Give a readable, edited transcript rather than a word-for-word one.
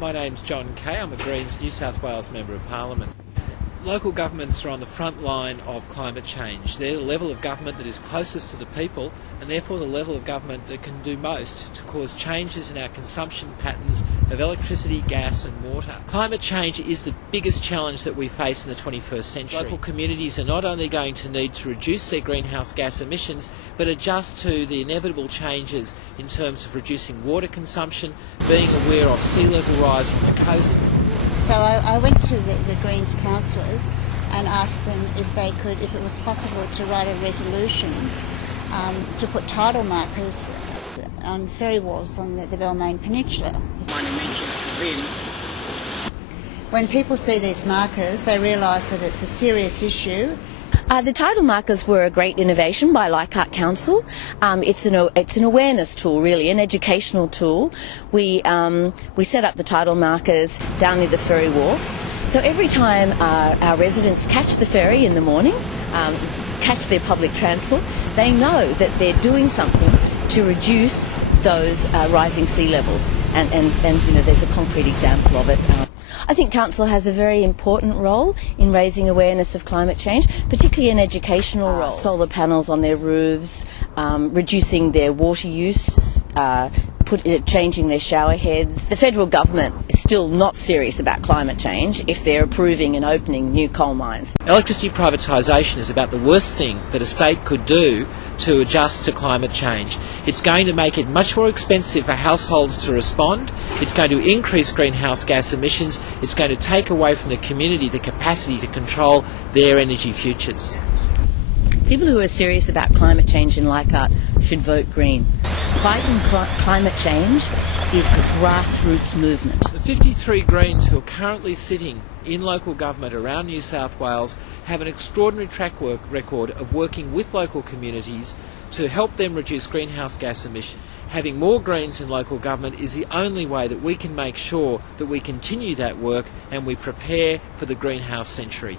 My name's John Kaye. I'm a Greens New South Wales Member of Parliament. Local governments are on the front line of climate change. They're the level of government that is closest to the people, and therefore the level of government that can do most to cause changes in our consumption patterns of electricity, gas and water. Climate change is the biggest challenge that we face in the 21st century. Local communities are not only going to need to reduce their greenhouse gas emissions, but adjust to the inevitable changes in terms of reducing water consumption, being aware of sea level rise on the coast. So I went to the Greens councillors and asked them if it was possible to write a resolution to put tidal markers on ferry wharves on the Balmain Peninsula. When people see these markers, they realise that it's a serious issue. The tidal markers were a great innovation by Leichhardt Council. It's an awareness tool, really, an educational tool. We set up the tidal markers down near the ferry wharfs. So every time our residents catch the ferry in the morning, catch their public transport, they know that they're doing something to reduce those rising sea levels. And there's a concrete example of it. I think Council has a very important role in raising awareness of climate change, particularly an educational role. Solar panels on their roofs, reducing their water use, changing their shower heads. The federal government is still not serious about climate change if they're approving and opening new coal mines. Electricity privatisation is about the worst thing that a state could do to adjust to climate change. It's going to make it much more expensive for households to respond. It's going to increase greenhouse gas emissions. It's going to take away from the community the capacity to control their energy futures. People who are serious about climate change in Leichhardt should vote Green. Fighting climate change is a grassroots movement. The 53 Greens who are currently sitting in local government around New South Wales have an extraordinary track record of working with local communities to help them reduce greenhouse gas emissions. Having more Greens in local government is the only way that we can make sure that we continue that work and we prepare for the greenhouse century.